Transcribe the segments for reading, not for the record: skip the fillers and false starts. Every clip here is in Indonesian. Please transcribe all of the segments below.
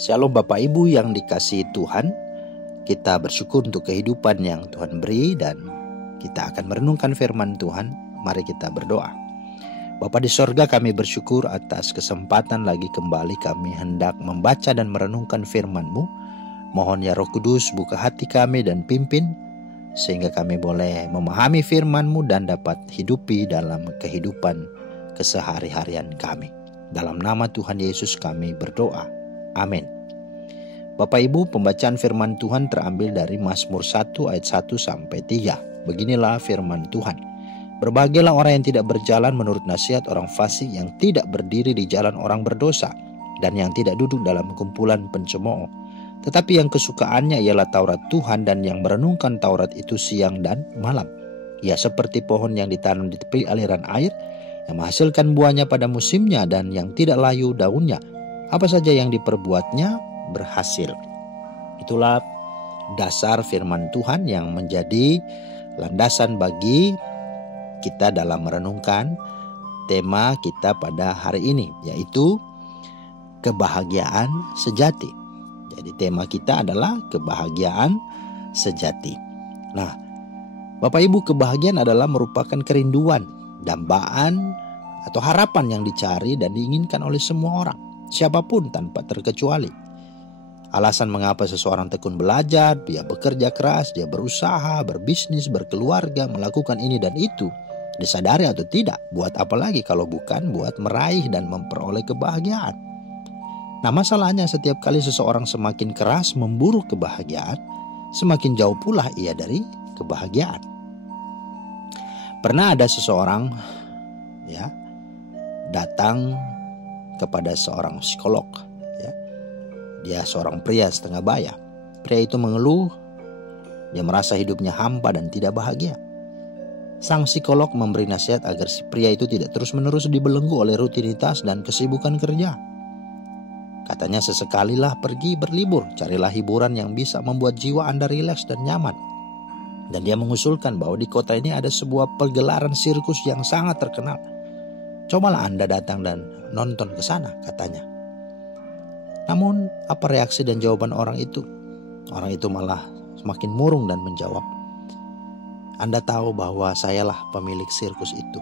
Shalom Bapak Ibu yang dikasihi Tuhan. Kita bersyukur untuk kehidupan yang Tuhan beri dan kita akan merenungkan firman Tuhan. Mari kita berdoa. Bapa di sorga, kami bersyukur atas kesempatan lagi kembali kami hendak membaca dan merenungkan firman-Mu. Mohon ya Roh Kudus buka hati kami dan pimpin sehingga kami boleh memahami firman-Mu dan dapat hidupi dalam kehidupan kesehari-harian kami. Dalam nama Tuhan Yesus kami berdoa. Amin. Bapak Ibu, pembacaan firman Tuhan terambil dari Mazmur 1 ayat 1 sampai 3. Beginilah firman Tuhan. Berbahagialah orang yang tidak berjalan menurut nasihat orang fasik, yang tidak berdiri di jalan orang berdosa, dan yang tidak duduk dalam kumpulan pencemooh. Tetapi yang kesukaannya ialah Taurat Tuhan, dan yang merenungkan Taurat itu siang dan malam. Ia seperti pohon yang ditanam di tepi aliran air, yang menghasilkan buahnya pada musimnya, dan yang tidak layu daunnya. Apa saja yang diperbuatnya berhasil. Itulah dasar firman Tuhan yang menjadi landasan bagi kita dalam merenungkan tema kita pada hari ini, yaitu kebahagiaan sejati. Jadi tema kita adalah kebahagiaan sejati. Nah, Bapak Ibu, kebahagiaan adalah merupakan kerinduan, dambaan atau harapan yang dicari dan diinginkan oleh semua orang, siapapun tanpa terkecuali. Alasan mengapa seseorang tekun belajar, dia bekerja keras, dia berusaha, berbisnis, berkeluarga, melakukan ini dan itu, disadari atau tidak, buat apa lagi kalau bukan buat meraih dan memperoleh kebahagiaan. Nah, masalahnya setiap kali seseorang semakin keras memburu kebahagiaan, semakin jauh pula ia dari kebahagiaan. Pernah ada seseorang datang kepada seorang psikolog. Dia seorang pria setengah baya. Pria itu mengeluh, dia merasa hidupnya hampa dan tidak bahagia. Sang psikolog memberi nasihat agar si pria itu tidak terus-menerus dibelenggu oleh rutinitas dan kesibukan kerja. Katanya, sesekalilah pergi berlibur, carilah hiburan yang bisa membuat jiwa Anda rileks dan nyaman. Dan dia mengusulkan bahwa di kota ini ada sebuah pergelaran sirkus yang sangat terkenal. Cobalah Anda datang dan nonton ke sana, katanya. Namun, apa reaksi dan jawaban orang itu? Orang itu malah semakin murung dan menjawab, Anda tahu bahwa sayalah pemilik sirkus itu,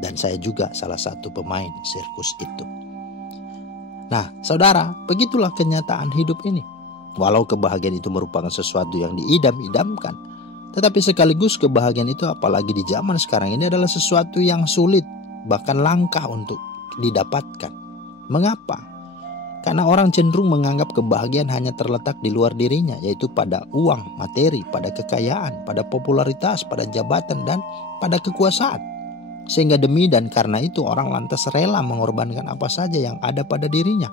dan saya juga salah satu pemain sirkus itu. Nah, saudara, begitulah kenyataan hidup ini. Walau kebahagiaan itu merupakan sesuatu yang diidam-idamkan, tetapi sekaligus kebahagiaan itu, apalagi di zaman sekarang ini, adalah sesuatu yang sulit, bahkan langka untuk didapatkan. Mengapa? Karena orang cenderung menganggap kebahagiaan hanya terletak di luar dirinya, yaitu pada uang, materi, pada kekayaan, pada popularitas, pada jabatan, dan pada kekuasaan. Sehingga demi dan karena itu orang lantas rela mengorbankan apa saja yang ada pada dirinya.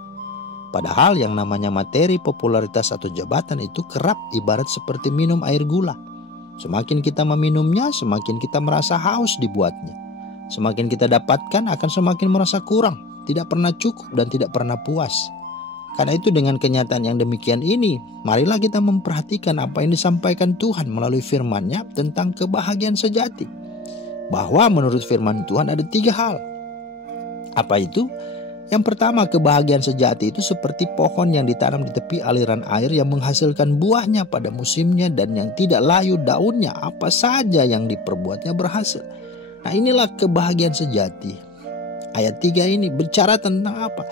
Padahal yang namanya materi, popularitas, atau jabatan itu kerap ibarat seperti minum air gula. Semakin kita meminumnya, semakin kita merasa haus dibuatnya. Semakin kita dapatkan, akan semakin merasa kurang, tidak pernah cukup, dan tidak pernah puas. Karena itu, dengan kenyataan yang demikian ini, marilah kita memperhatikan apa yang disampaikan Tuhan melalui firman-Nya tentang kebahagiaan sejati. Bahwa menurut firman Tuhan ada 3 hal. Apa itu? Yang pertama, kebahagiaan sejati itu seperti pohon yang ditanam di tepi aliran air, yang menghasilkan buahnya pada musimnya, dan yang tidak layu daunnya. Apa saja yang diperbuatnya berhasil. Nah, inilah kebahagiaan sejati. Ayat 3 ini bicara tentang apa?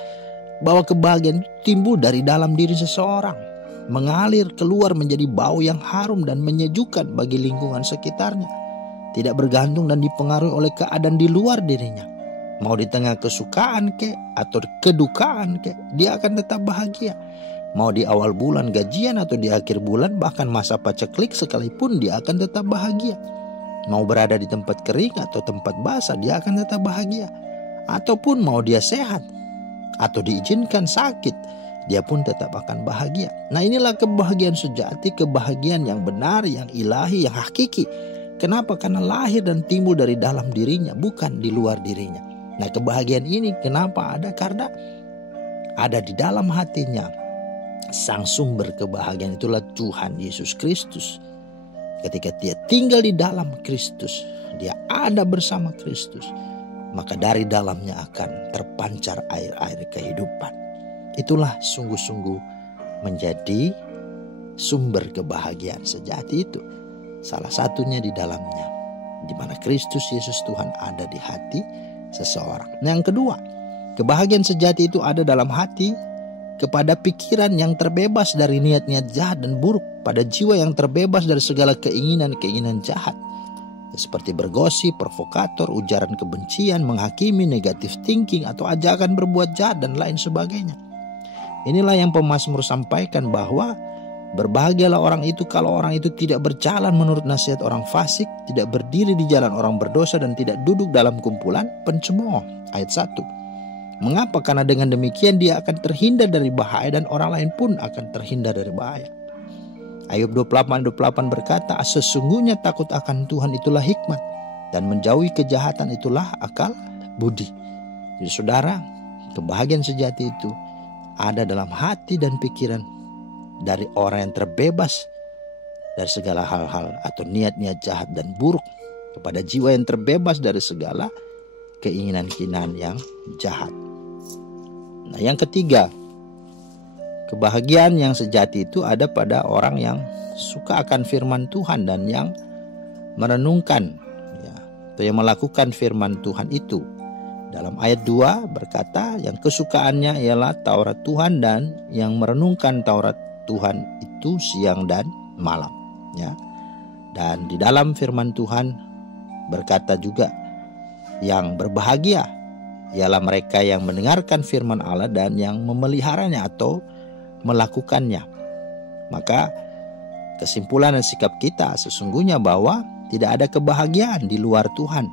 Bahwa kebahagiaan itu timbul dari dalam diri seseorang, mengalir keluar menjadi bau yang harum dan menyejukkan bagi lingkungan sekitarnya. Tidak bergantung dan dipengaruhi oleh keadaan di luar dirinya. Mau di tengah kesukaan atau kedukaan dia akan tetap bahagia. Mau di awal bulan gajian atau di akhir bulan, bahkan masa paceklik sekalipun, dia akan tetap bahagia. Mau berada di tempat kering atau tempat basah, dia akan tetap bahagia. Ataupun mau dia sehat atau diizinkan sakit, dia pun tetap akan bahagia. Nah, inilah kebahagiaan sejati, kebahagiaan yang benar, yang ilahi, yang hakiki. Kenapa? Karena lahir dan timbul dari dalam dirinya, bukan di luar dirinya. Nah, kebahagiaan ini kenapa ada? Karena ada di dalam hatinya. Sang sumber kebahagiaan itulah Tuhan Yesus Kristus. Ketika dia tinggal di dalam Kristus, dia ada bersama Kristus, maka dari dalamnya akan terpancar air-air kehidupan. Itulah sungguh-sungguh menjadi sumber kebahagiaan sejati itu. Salah satunya di dalamnya, di mana Kristus Yesus Tuhan ada di hati seseorang. Yang kedua, kebahagiaan sejati itu ada dalam hati kepada pikiran yang terbebas dari niat-niat jahat dan buruk, pada jiwa yang terbebas dari segala keinginan-keinginan jahat, seperti bergosip, provokator, ujaran kebencian, menghakimi, negative thinking, atau ajakan berbuat jahat dan lain sebagainya. Inilah yang pemazmur sampaikan, bahwa berbahagialah orang itu kalau orang itu tidak berjalan menurut nasihat orang fasik, tidak berdiri di jalan orang berdosa, dan tidak duduk dalam kumpulan pencemooh. Ayat 1. Mengapa? Karena dengan demikian dia akan terhindar dari bahaya dan orang lain pun akan terhindar dari bahaya. Ayub 28:28 berkata, sesungguhnya takut akan Tuhan itulah hikmat, dan menjauhi kejahatan itulah akal budi. Jadi saudara, kebahagiaan sejati itu ada dalam hati dan pikiran dari orang yang terbebas dari segala hal-hal atau niat-niat jahat dan buruk, kepada jiwa yang terbebas dari segala keinginan-keinginan yang jahat. Nah, yang ketiga, kebahagiaan yang sejati itu ada pada orang yang suka akan firman Tuhan dan yang merenungkan atau yang melakukan firman Tuhan itu. Dalam ayat 2 berkata, yang kesukaannya ialah Taurat Tuhan dan yang merenungkan Taurat Tuhan itu siang dan malam. Dan di dalam firman Tuhan berkata juga, yang berbahagia ialah mereka yang mendengarkan firman Allah dan yang memeliharanya atau melakukannya. Maka kesimpulan dan sikap kita sesungguhnya bahwa tidak ada kebahagiaan di luar Tuhan.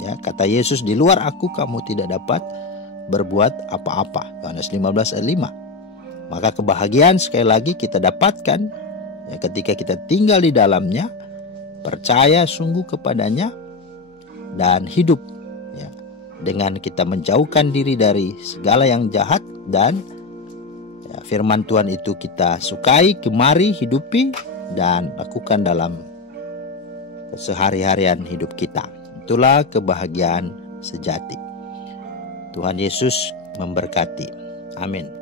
Kata Yesus, di luar aku kamu tidak dapat berbuat apa-apa. Yohanes 15 ayat 5. Maka kebahagiaan sekali lagi kita dapatkan ketika kita tinggal di dalamnya, percaya sungguh kepadanya, dan hidup dengan kita menjauhkan diri dari segala yang jahat, dan firman Tuhan itu kita sukai, gemari, hidupi, dan lakukan dalam kesehari-harian hidup kita. Itulah kebahagiaan sejati. Tuhan Yesus memberkati. Amin.